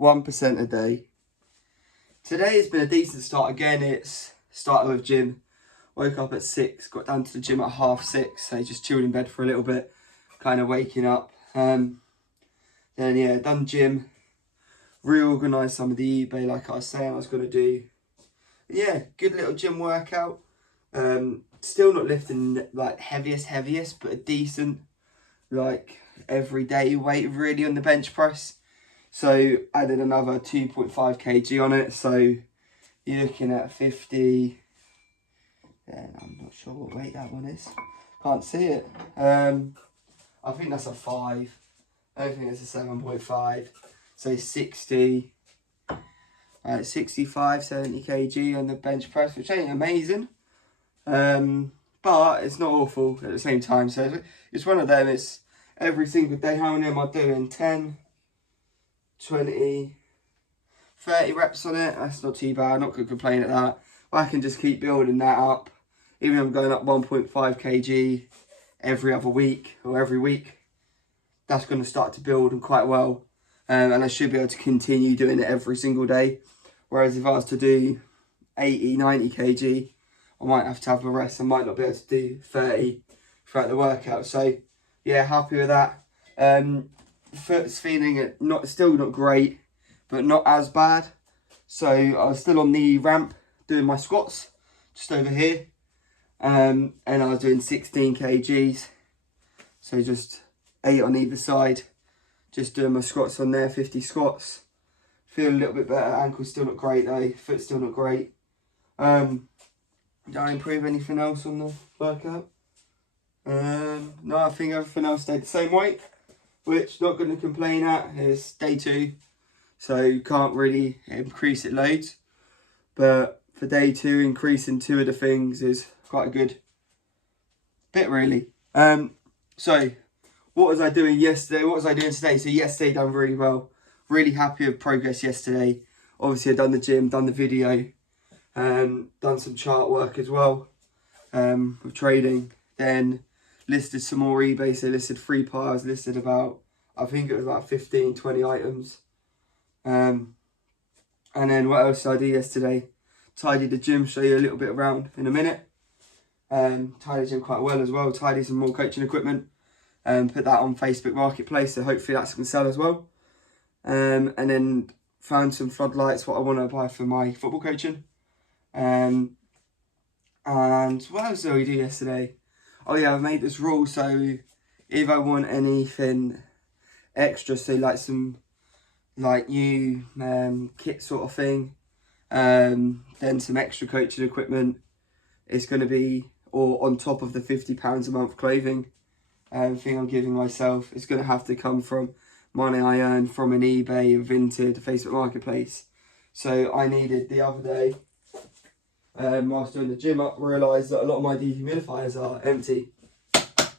1% a day. Today has been a decent start again. It's started with gym. Woke up at 6, got down to the gym at 6:30, so just chilled in bed for a little bit, kind of waking up. Then yeah, done gym, reorganised some of the eBay like I was saying I was going to do. Yeah, good little gym workout. Still not lifting like heaviest, but a decent like everyday weight really on the bench press. So added another 2.5 kg on it. So you're looking at 50. Yeah, I'm not sure what weight that one is. Can't see it. I think that's a 5. I don't think it's a 7.5. So 60. 65, 70 kg on the bench press, which ain't amazing. But it's not awful at the same time. So it's one of them. It's every single day. How many am I doing? 10, 20, 30 reps on it. That's not too bad. Not going to complain at that. But I can just keep building that up. Even if I'm going up 1.5 kg every other week or every week, that's going to start to build and quite well. And I should be able to continue doing it every single day. Whereas if I was to do 80, 90 kg, I might have to have a rest. I might not be able to do 30 throughout the workout. So yeah, happy with that. Foot's feeling still not great, but not as bad. So I was still on the ramp doing my squats just over here. And I was doing 16 kgs. So just 8 on either side. Just doing my squats on there, 50 squats. Feel a little bit better. Ankle's still not great though. Foot's still not great. Did I improve anything else on the workout? No, I think everything else stayed the same weight, which not going to complain at. It's day 2, so can't really increase it loads. But for day 2, increasing 2 of the things is quite a good bit really. So what was I doing yesterday? What was I doing today? So yesterday done really well. Really happy with progress yesterday. Obviously I've done the gym, done the video, done some chart work as well with trading. Then listed some more eBay. So listed 3 piles, listed about, I think it was about 15, 20 items. And then what else did I do yesterday? Tidied the gym, show you a little bit around in a minute. Tidied the gym quite well as well. Tidied some more coaching equipment. Put that on Facebook Marketplace, so hopefully that's going to sell as well. And then found some floodlights, what I want to buy for my football coaching. And what else did we do yesterday? Oh yeah, I made this rule, so if I want anything extra, so like some new kit sort of thing, then some extra coaching equipment, it's going to be, or on top of the £50 a month clothing thing I'm giving myself, it's going to have to come from money I earn from an eBay, a Vinted, a Facebook Marketplace. So I needed the other day, whilst doing the gym up, realised that a lot of my dehumidifiers are empty.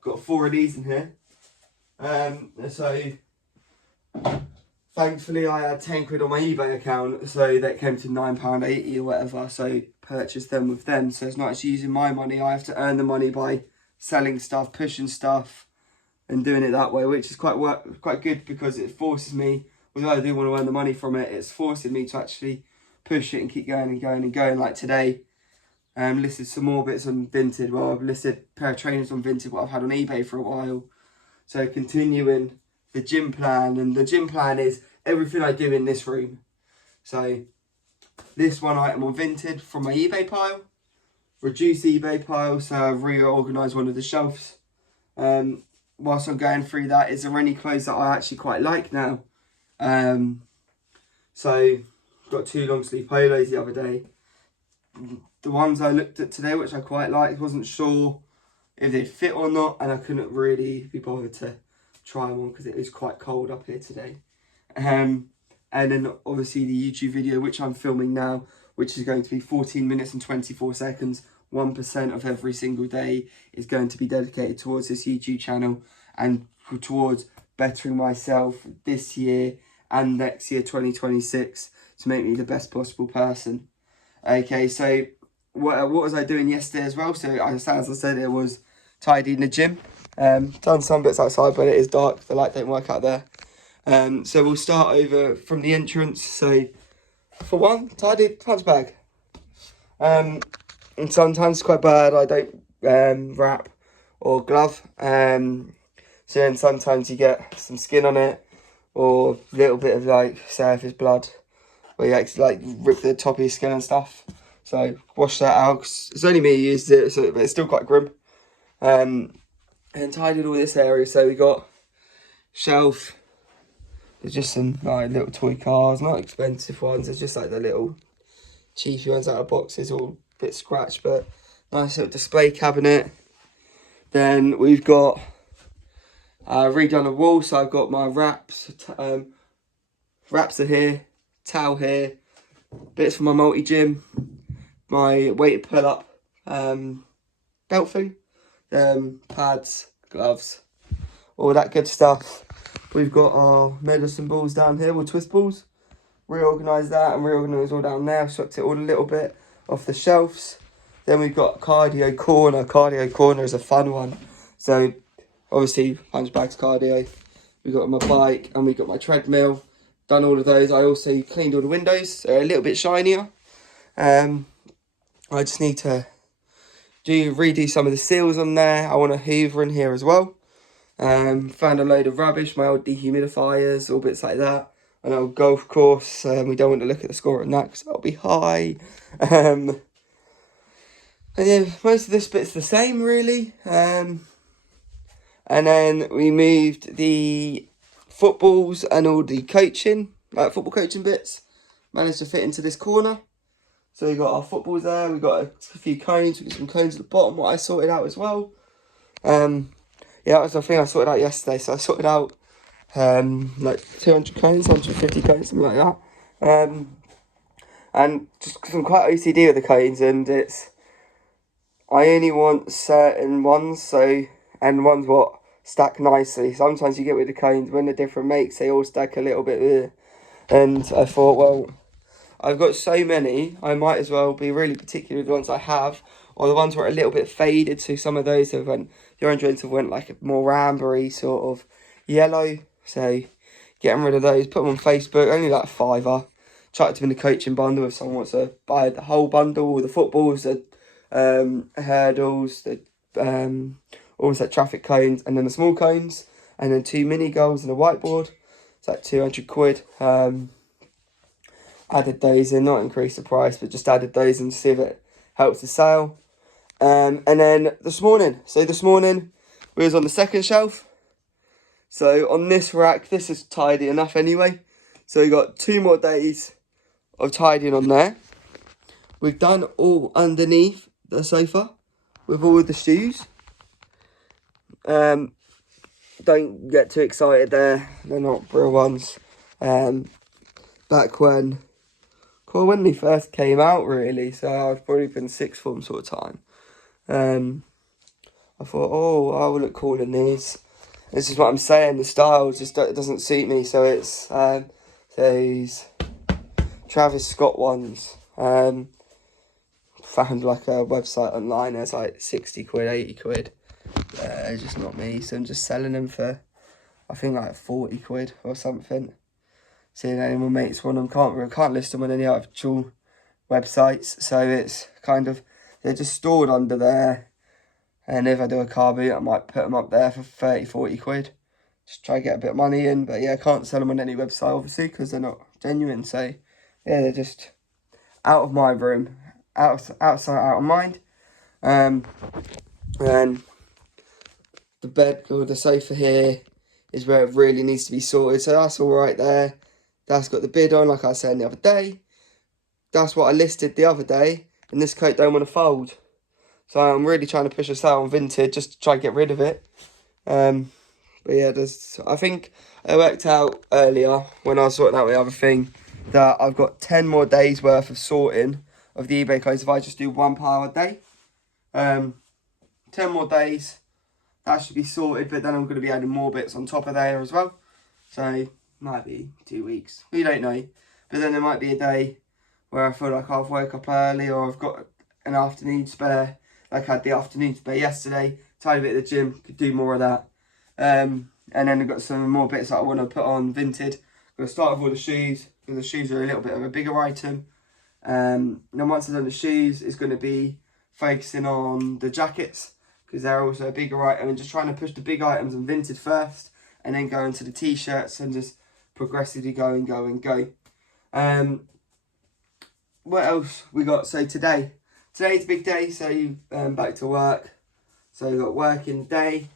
Got 4 of these in here. So thankfully I had 10 quid on my eBay account, so that came to £9.80 or whatever, so purchased them with them. So it's not actually using my money, I have to earn the money by selling stuff, pushing stuff, and doing it that way, which is quite good, because it forces me, although I do want to earn the money from it, it's forcing me to actually push it and keep going and going and going. Like today, listed some more bits on Vinted. Well, I've listed a pair of trainers on Vinted, what I've had on eBay for a while. So continuing the gym plan, and the gym plan is everything I do in this room. So this one item on Vinted from my eBay pile, reduce eBay pile, so I've reorganised one of the shelves. Whilst I'm going through that, is there any clothes that I actually quite like now? So got 2 long sleeve polos the other day. The ones I looked at today, which I quite liked, wasn't sure if they'd fit or not, and I couldn't really be bothered to try them on because it was quite cold up here today. And then obviously the YouTube video, which I'm filming now, which is going to be 14 minutes and 24 seconds. 1% of every single day is going to be dedicated towards this YouTube channel and towards bettering myself this year and next year, 2026, to make me the best possible person. Okay, so what was I doing yesterday as well? So as I said, it was tidying the gym. Done some bits outside, but it is dark. The light don't work out there. So we'll start over from the entrance. So for one, tidy punch bag. And sometimes it's quite bad. I don't wrap or glove. So then sometimes you get some skin on it or a little bit of like surface blood where you actually like rip the top of your skin and stuff. So wash that out. 'Cause it's only me who used it, so but it's still quite grim. And tidied all this area. So we got shelf. There's just some like little toy cars, not expensive ones. There's just like the little cheapy ones out of boxes, all a bit scratched, but nice little display cabinet. Then we've got redone the wall, so I've got my wraps. Wraps are here, towel here, bits for my multi-gym, my weighted pull-up belt thing, pads, gloves, all that good stuff. We've got our medicine balls down here, or twist balls. Reorganise that and reorganise all down there. I've swept it all a little bit off the shelves. Then we've got cardio corner. Cardio corner is a fun one. So obviously punch bags, cardio. We've got my bike and we've got my treadmill. Done all of those. I also cleaned all the windows. They're a little bit shinier. I just need to redo some of the seals on there. I want a hoover in here as well. Found a load of rubbish, my old dehumidifiers, all bits like that. An old golf course. We don't want to look at the score on that because that'll be high. And yeah, most of this bit's the same really. And then we moved the footballs and all the coaching, like football coaching bits. Managed to fit into this corner. So we got our footballs there. We got a few cones. We got some cones at the bottom. What I sorted out as well. Yeah, that was the thing I sorted out yesterday. So I sorted out like 200 cones, 150 cones, something like that. And just because I'm quite OCD with the cones, and I only want certain ones, and ones what stack nicely. Sometimes you get with the cones when they're different makes, they all stack a little bit. And I thought, well, I've got so many, I might as well be really particular with the ones I have, or the ones where are a little bit faded. So some of those have went, the orange ones have went like a more ambery sort of yellow. So getting rid of those, put them on Facebook, only like £5. Chucked them in the coaching bundle if someone wants to buy the whole bundle, all the footballs, the hurdles, the almost like traffic cones, and then the small cones, and then 2 mini goals and a whiteboard. It's like 200 quid. Added those in, not increased the price, but just added those in to see if it helps the sale. And then this morning we was on the second shelf. So on this rack, this is tidy enough anyway. So we got 2 more days of tidying on there. We've done all underneath the sofa with all of the shoes. Don't get too excited there. They're not real ones. Back when they first came out really, so I've probably been sixth form sort of time. I thought, oh, I will look cool in these. This is what I'm saying, the style just doesn't suit me, so it's these Travis Scott ones. Found like a website online, there's like 60 quid, 80 quid. It's just not me, so I'm just selling them for, I think like 40 quid or something. Seeing any of my mates want them, can't list them on any actual websites, so it's kind of, they're just stored under there. And if I do a car boot, I might put them up there for 30, 40 quid. Just try to get a bit of money in. But yeah, I can't sell them on any website, obviously, because they're not genuine. So yeah, they're just out of my room. Outside, out of mind. And the bed or the sofa here is where it really needs to be sorted. So that's all right there. That's got the bid on, like I said the other day. That's what I listed the other day. And this coat don't want to fold. So I'm really trying to push a sale on Vinted just to try and get rid of it. But yeah, I think I worked out earlier when I was sorting out the other thing that I've got 10 more days worth of sorting of the eBay clothes if I just do 1 pile a day. 10 more days, that should be sorted, but then I'm going to be adding more bits on top of there as well. So might be 2 weeks, we don't know. But then there might be a day where I feel like I've woke up early or I've got an afternoon spare. Like I had the afternoon spare yesterday, tidy a bit at the gym, could do more of that. And then I've got some more bits that I want to put on Vinted. I'm going to start with all the shoes, because the shoes are a little bit of a bigger item. Then once I've done the shoes, it's going to be focusing on the jackets, because they're also a bigger item, and just trying to push the big items on Vinted first, and then go into the t-shirts and just progressively go and go and go. What else we got? So today's a big day, so back to work. So we've got work in the day,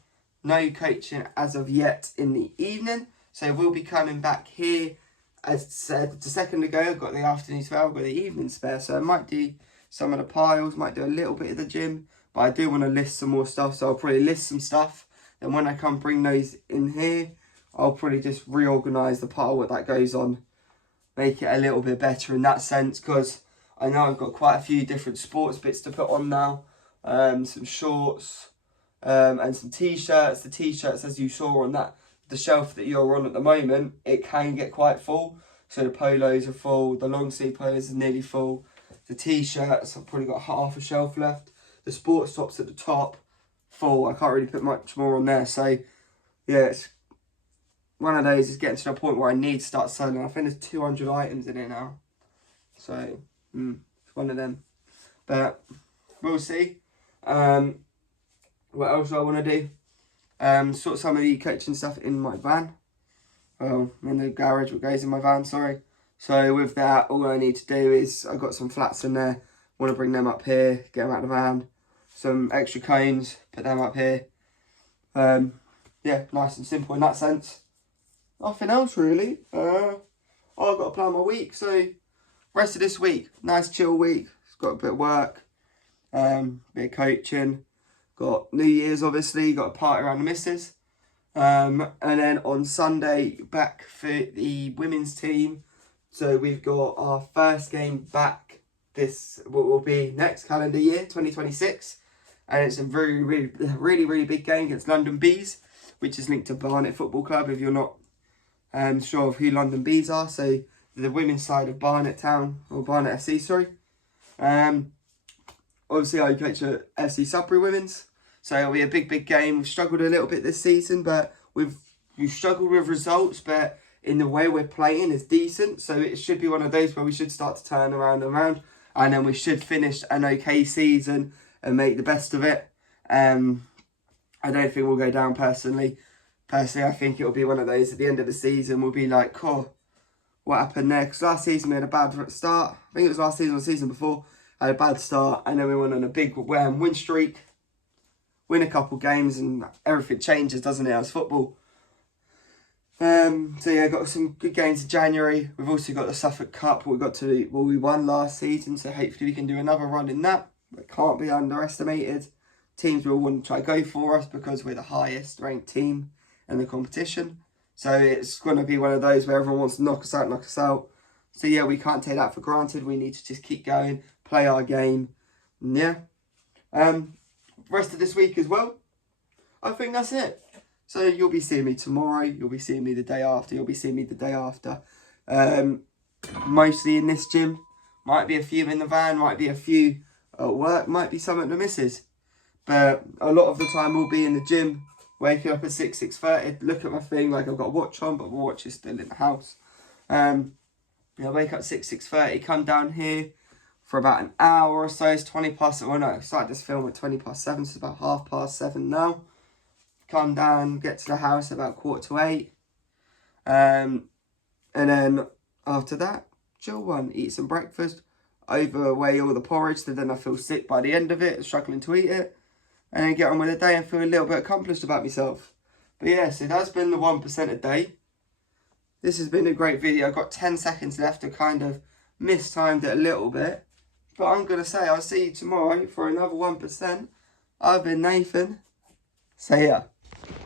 no coaching as of yet in the evening. So we'll be coming back here. As said a second ago, I've got the afternoon spare, I've got the evening spare. So I might do some of the piles, might do a little bit of the gym. But I do want to list some more stuff, so I'll probably list some stuff. Then when I come bring those in here, I'll probably just reorganise the pile what that goes on. Make it a little bit better in that sense, because I know I've got quite a few different sports bits to put on now. Some shorts and some t-shirts. The t-shirts, as you saw on the shelf that you're on at the moment, it can get quite full. So the polos are full, the long sleeve polos are nearly full. The t-shirts, I've probably got half a shelf left. The sports tops at the top, full. I can't really put much more on there. So yeah, it's one of those is getting to the point where I need to start selling. I think there's 200 items in it now. So it's one of them. But we'll see. What else do I want to do? Sort some of the coaching stuff in my van. Well, in the garage, what goes in my van, sorry. So with that, all I need to do is, I've got some flats in there. Want to bring them up here, get them out of the van. Some extra cones, put them up here. Yeah, nice and simple in that sense. Nothing else really. I've got to plan my week. So rest of this week, nice chill week. It's got a bit of work, bit of coaching. Got New Year's, obviously, got a party around the missus. And then on Sunday, back for the women's team. So we've got our first game back what will be next calendar year, 2026. And it's a really big game against London Bees, which is linked to Barnet Football Club, if you're not sure of who London Bees are. So the women's side of Barnet Town, or Barnet FC, sorry. Obviously, I coach at FC Sudbury Women's. So it'll be a big game. We've struggled a little bit this season, but we've struggled with results, but in the way we're playing is decent. So it should be one of those where we should start to turn around, and then we should finish an okay season and make the best of it. I don't think we'll go down personally. I think it'll be one of those at the end of the season, we'll be like, cool, what happened there? Because last season we had a bad start. I think it was last season or the season before. Had a bad start, and then we went on a big win streak. Win a couple games and everything changes, doesn't it, as football. So yeah, got some good games in January. We've also got the Suffolk Cup. We won last season, so hopefully we can do another run in that. But can't be underestimated. Teams will want to try to go for us because we're the highest ranked team in the competition. So it's going to be one of those where everyone wants to knock us out. So yeah, we can't take that for granted. We need to just keep going, play our game. And yeah. Rest of this week as well. I think that's it. So you'll be seeing me tomorrow. You'll be seeing me the day after. You'll be seeing me the day after. Mostly in this gym. Might be a few in the van. Might be a few at work. Might be some at the missus. But a lot of the time we'll be in the gym. Waking up at 6:30. Look at my thing like I've got a watch on, but my watch is still in the house. I wake up at 6:30. Come down here for about an hour or so. It's 20 past. Well, no, I started this film at 20 past 7, so it's about 7:30 now. Come down, get to the house about 7:45. And then after that, chill one, eat some breakfast, overweigh all the porridge, so then I feel sick by the end of it, struggling to eat it, and then get on with the day and feel a little bit accomplished about myself. But yes, it has been the 1% a day. This has been a great video. I've got 10 seconds left. I kind of mistimed it a little bit. But I'm going to say I'll see you tomorrow for another 1%. I've been Nathan. See ya.